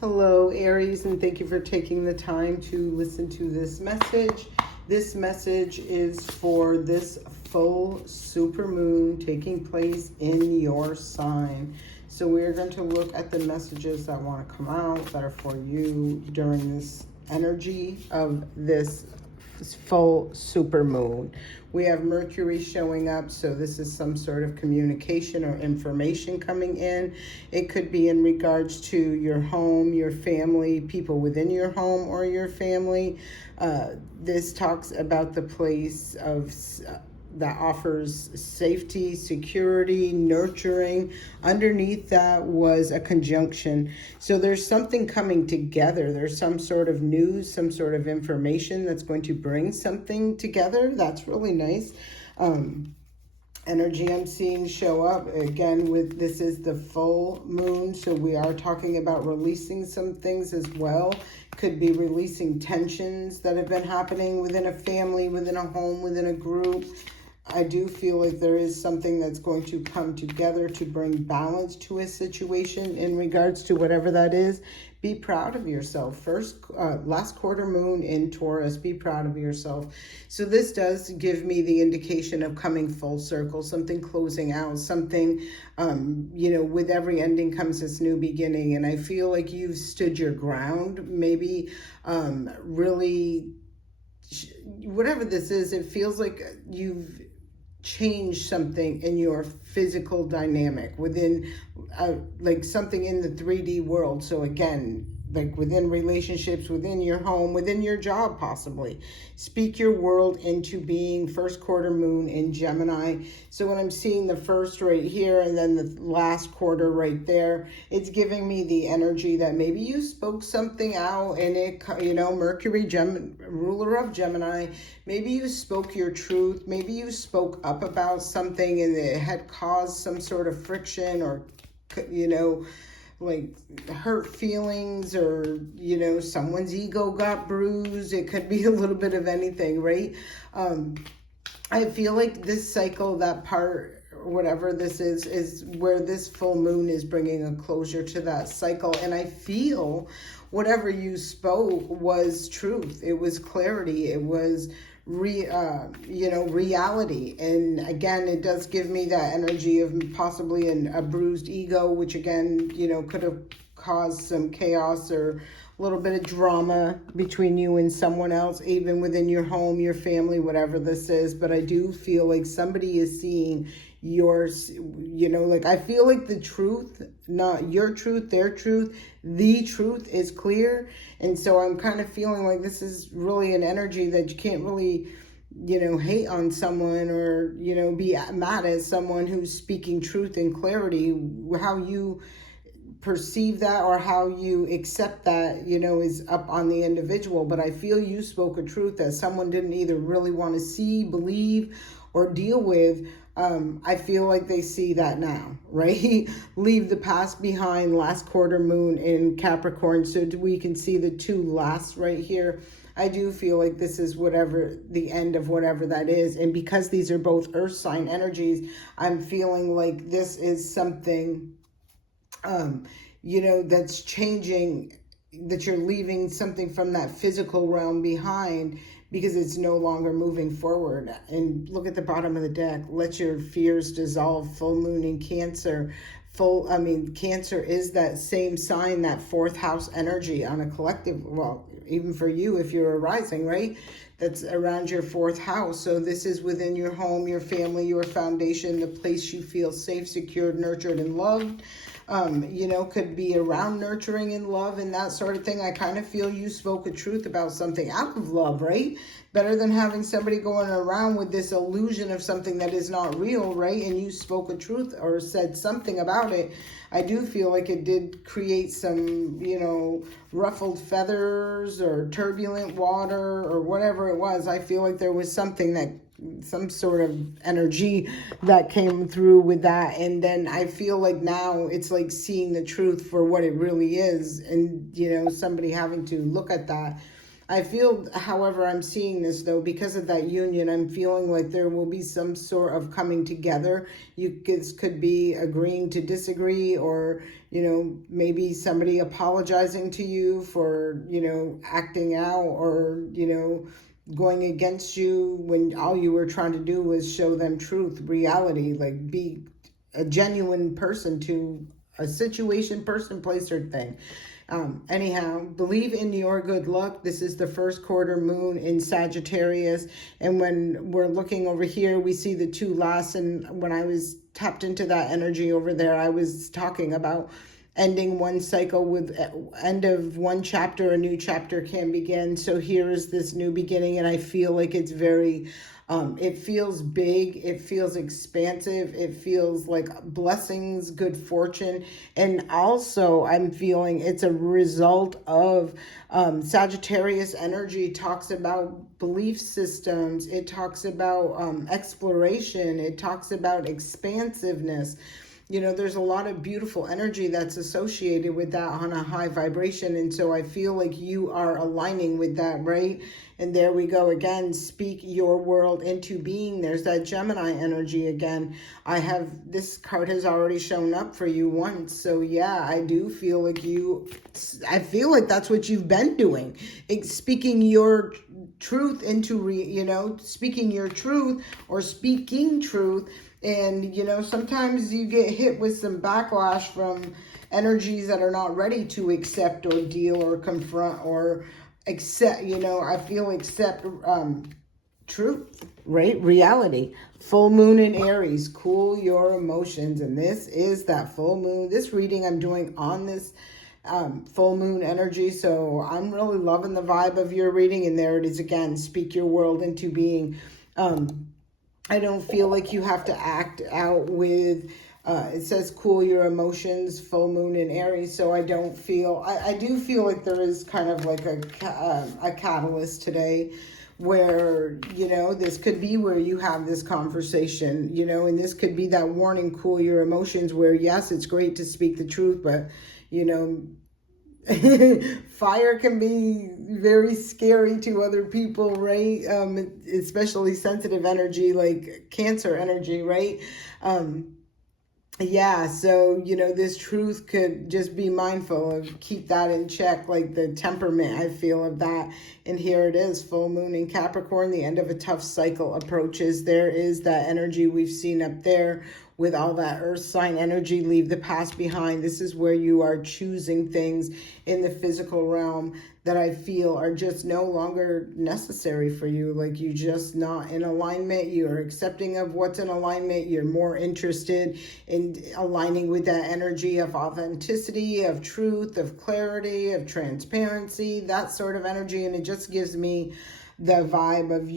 Hello, Aries, and thank you for taking the time to listen to this message. This message is for this full super moon taking place in your sign. So we're going to look at the messages that want to come out that are for you during this energy of this full super moon. We have Mercury showing up, so this is some sort of communication or information coming in. It could be in regards to your home, your family, people within your home or your family. This talks about the place of that offers safety, security, nurturing. Underneath that was a conjunction. So there's something coming together. There's some sort of news, some sort of information that's going to bring something together. That's really nice. Energy I'm seeing show up again with this is the full moon, so we are talking about releasing some things as well. Could be releasing tensions that have been happening within a family, within a home, within a group. I do feel like there is something that's going to come together to bring balance to a situation in regards to whatever that is. Be proud of yourself. Last quarter moon in Taurus, be proud of yourself. So this does give me the indication of coming full circle, something closing out, something, with every ending comes this new beginning. And I feel like you've stood your ground, maybe really, whatever this is, it feels like you've change something in your physical dynamic within like something in the 3D world. So again, like within relationships, within your home, within your job possibly. Speak your world into being. First quarter moon in Gemini. So when I'm seeing the first right here and then the last quarter right there, it's giving me the energy that maybe you spoke something out and it, Mercury, ruler of Gemini, maybe you spoke your truth. Maybe you spoke up about something and it had caused some sort of friction or, like hurt feelings or, someone's ego got bruised. It could be a little bit of anything, right? I feel like this cycle, that part, whatever this is where this full moon is bringing a closure to that cycle. And I feel whatever you spoke was truth. It was clarity. It was reality. And again, it does give me that energy of possibly a bruised ego, which again, could have caused some chaos or a little bit of drama between you and someone else, even within your home, your family, whatever this is. But I do feel like somebody is seeing yours, I feel like the truth, not your truth, their truth, the truth is clear. And so I'm kind of feeling like this is really an energy that you can't really, hate on someone or, be mad at someone who's speaking truth and clarity. How you perceive that or how you accept that, is up on the individual. But I feel you spoke a truth that someone didn't either really want to see, believe, or deal with. I feel like they see that now, right? Leave the past behind. Last quarter moon in Capricorn. So we can see the two lasts right here. I do feel like this is whatever the end of whatever that is. And because these are both earth sign energies, I'm feeling like this is something, that's changing, that you're leaving something from that physical realm behind because it's no longer moving forward. And look at the bottom of the deck. Let your fears dissolve. Full moon in Cancer. Cancer is that same sign, that fourth house energy on a collective, well, even for you, if you're a rising, right? That's around your fourth house. So this is within your home, your family, your foundation, the place you feel safe, secured, nurtured, and loved. Could be around nurturing and love and that sort of thing. I kind of feel you spoke a truth about something out of love, right? Better than having somebody going around with this illusion of something that is not real, right? And you spoke a truth or said something about it. I do feel like it did create some, ruffled feathers or turbulent water or whatever it was. I feel like there was some sort of energy that came through with that. And then I feel like now it's like seeing the truth for what it really is. And, somebody having to look at that. I feel, however, I'm seeing this though, because of that union, I'm feeling like there will be some sort of coming together. This could be agreeing to disagree, or, maybe somebody apologizing to you for, acting out, or, going against you when all you were trying to do was show them truth, reality, like be a genuine person to a situation, person, place, or thing. Anyhow, believe in your good luck. This is the first quarter moon in Sagittarius. And when we're looking over here, we see the two last. And when I was tapped into that energy over there, I was talking about ending one cycle with end of one chapter, a new chapter can begin. So here is this new beginning. And I feel like it's very... it feels big, it feels expansive, it feels like blessings, good fortune. And also I'm feeling it's a result of Sagittarius energy talks about belief systems. It talks about exploration. It talks about expansiveness. There's a lot of beautiful energy that's associated with that on a high vibration. And so I feel like you are aligning with that, right? And there we go again, speak your world into being. There's that Gemini energy again. This card has already shown up for you once. So yeah, I do feel like I feel like that's what you've been doing. Speaking your truth into, speaking your truth or speaking truth. And, sometimes you get hit with some backlash from energies that are not ready to accept or deal or confront or accept, accept truth, right? Reality. Full moon in Aries, cool your emotions. And this is that full moon. This reading I'm doing on this full moon energy. So I'm really loving the vibe of your reading. And there it is again, speak your world into being. I don't feel like you have to act out with, it says cool your emotions, full moon in Aries. So I don't feel, I do feel like there is kind of like a catalyst today where, this could be where you have this conversation, and this could be that warning, cool your emotions, where yes, it's great to speak the truth, but, fire can be very scary to other people, right? Especially sensitive energy, like Cancer energy, right? Yeah, so, this truth could just be mindful of, keep that in check, like the temperament, I feel, of that. And here it is, full moon in Capricorn, the end of a tough cycle approaches. There is that energy we've seen up there with all that earth sign energy, leave the past behind. This is where you are choosing things in the physical realm that I feel are just no longer necessary for you. Like you're just not in alignment. You're accepting of what's in alignment. You're more interested in aligning with that energy of authenticity, of truth, of clarity, of transparency, that sort of energy. And it just gives me the vibe of,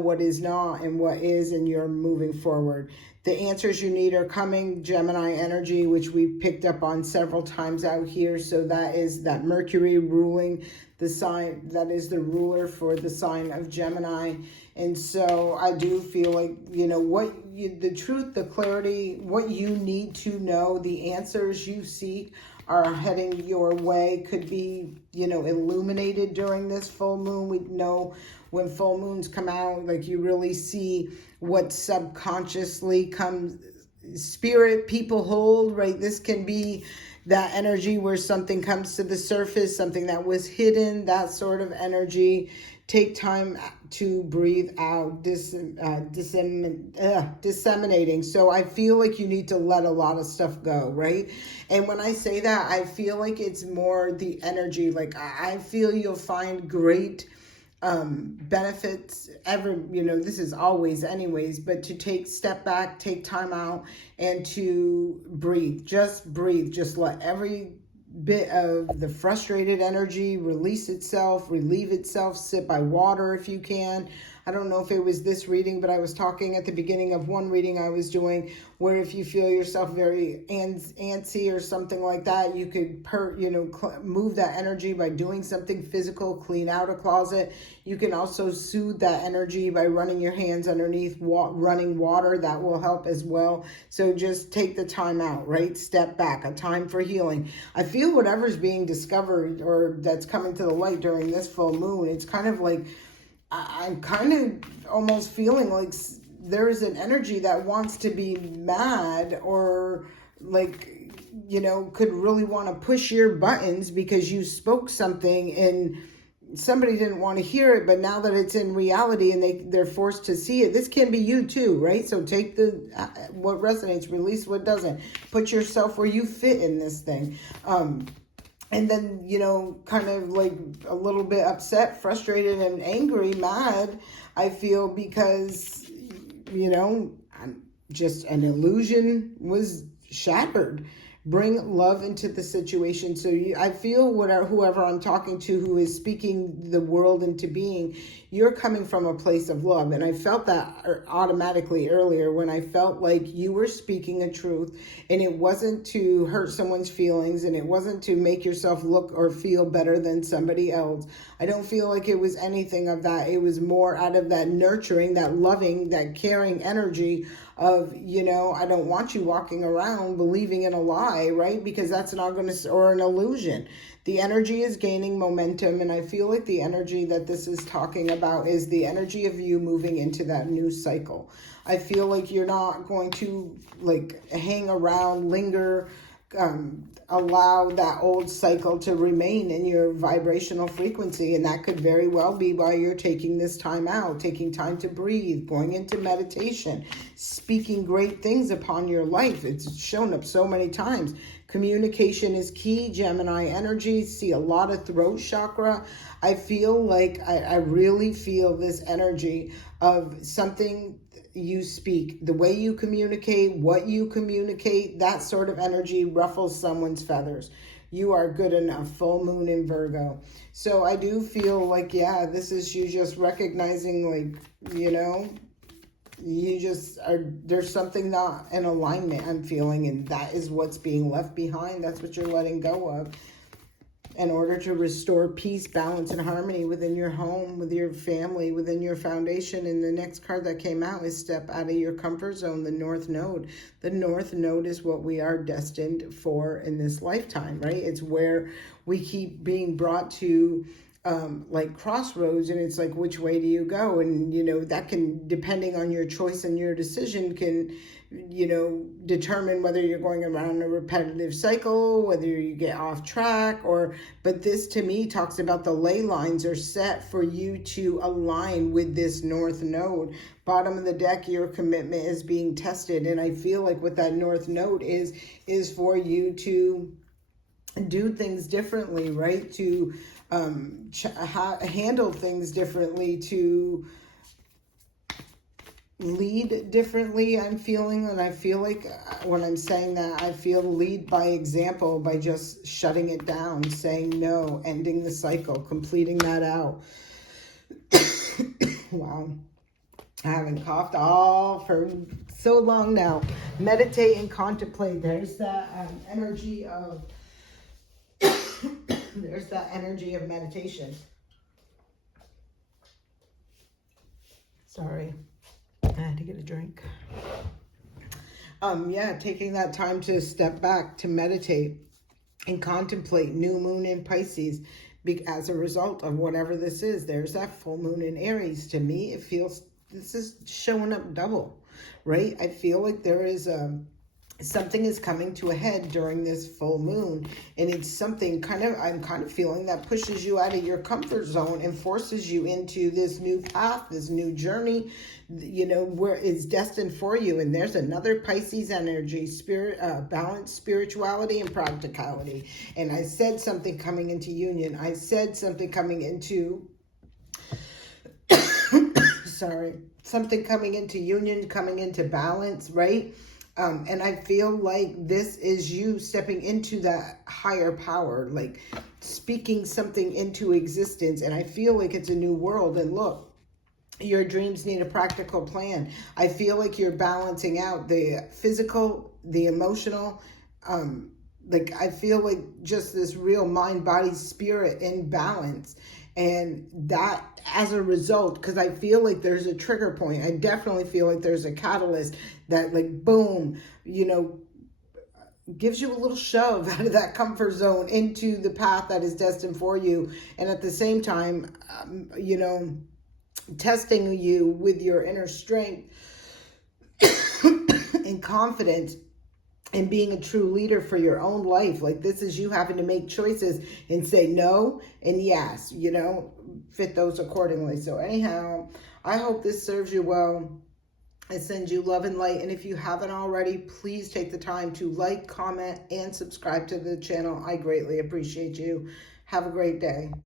what is not and what is, and you're moving forward. The answers you need are coming, Gemini energy, which we picked up on several times out here. So that is that Mercury ruling the sign, that is the ruler for the sign of Gemini. And so I do feel like, the truth, the clarity, what you need to know, the answers you seek are heading your way, could be, illuminated during this full moon. We know when full moons come out, like you really see what subconsciously comes, spirit people hold, right? This can be that energy where something comes to the surface, something that was hidden, that sort of energy. Take time to breathe out, disseminating. So I feel like you need to let a lot of stuff go, right? And when I say that, I feel like it's more the energy. Like I feel you'll find great benefits this is always anyways, but to step back, take time out, and to breathe, just let every bit of the frustrated energy release itself, relieve itself, sit by water if you can. I don't know if it was this reading, but I was talking at the beginning of one reading I was doing where if you feel yourself very antsy or something like that, you could move that energy by doing something physical, clean out a closet. You can also soothe that energy by running your hands underneath running water. That will help as well. So just take the time out, right? Step back, a time for healing. I feel whatever's being discovered or that's coming to the light during this full moon, it's kind of like, I'm kind of almost feeling like there is an energy that wants to be mad or like, could really want to push your buttons because you spoke something and somebody didn't want to hear it, but now that it's in reality and they're forced to see it, this can be you too, right? So take what resonates, release what doesn't. Put yourself where you fit in this thing. And then, kind of like a little bit upset, frustrated, and angry, mad, I feel because, just an illusion was shattered. Bring love into the situation. So I feel whoever I'm talking to who is speaking the world into being, you're coming from a place of love. And I felt that automatically earlier when I felt like you were speaking a truth and it wasn't to hurt someone's feelings and it wasn't to make yourself look or feel better than somebody else. I don't feel like it was anything of that. It was more out of that nurturing, that loving, that caring energy of, I don't want you walking around believing in a lie, right? Because that's not going to, or an illusion. The energy is gaining momentum. And I feel like the energy that this is talking about is the energy of you moving into that new cycle. I feel like you're not going to hang around, linger, allow that old cycle to remain in your vibrational frequency. And that could very well be why you're taking this time out, taking time to breathe, going into meditation, speaking great things upon your life. It's shown up so many times. Communication is key. Gemini energy. See a lot of throat chakra. I feel like I really feel this energy of something you speak, the way you communicate, what you communicate, that sort of energy ruffles someone's feathers. You are good enough. Full moon in Virgo. So I do feel like, this is you just recognizing you just are, there's something not in alignment I'm feeling, and that is what's being left behind. That's what you're letting go of in order to restore peace, balance, and harmony within your home, with your family, within your foundation. And the next card that came out is step out of your comfort zone, the North Node. The North Node is what we are destined for in this lifetime, right? It's where we keep being brought to crossroads, and it's like, which way do you go? And that can, depending on your choice and your decision, can determine whether you're going around a repetitive cycle, whether you get off track, but this to me talks about the ley lines are set for you to align with this North Node. Bottom of the deck, your commitment is being tested. And I feel like what that North Node is for you to do things differently, right? To handle things differently, to lead differently, I'm feeling. And I feel like when I'm saying that, I feel lead by example, by just shutting it down, saying no, ending the cycle, completing that out. Wow. I haven't coughed all for so long now. Meditate and contemplate. There's that energy of there's that energy of meditation. Sorry, I had to get a drink. Taking that time to step back, to meditate and contemplate. New moon in Pisces. As a result of whatever this is, there's that full moon in Aries. To me, it feels this is showing up double, right? I feel like there is something is coming to a head during this full moon, and it's something I'm kind of feeling that pushes you out of your comfort zone and forces you into this new path, this new journey, where it's destined for you. And there's another Pisces energy, spirit, balance, spirituality, and practicality. And I said something coming into union. I said something coming into something coming into union, coming into balance, right? And I feel like this is you stepping into that higher power, like speaking something into existence. And I feel like it's a new world. And look, your dreams need a practical plan. I feel like you're balancing out the physical, the emotional, like I feel like just this real mind, body, spirit in balance. And that as a result, because I feel like there's a trigger point. I definitely feel like there's a catalyst that like, boom, you know, gives you a little shove out of that comfort zone into the path that is destined for you. And at the same time, you know, testing you with your inner strength and confidence and being a true leader for your own life. Like this is you having to make choices and say no and yes, you know, fit those accordingly. So anyhow, I hope this serves you well. I send you love and light. And if you haven't already, please take the time to like, comment, and subscribe to the channel. I greatly appreciate you. Have a great day.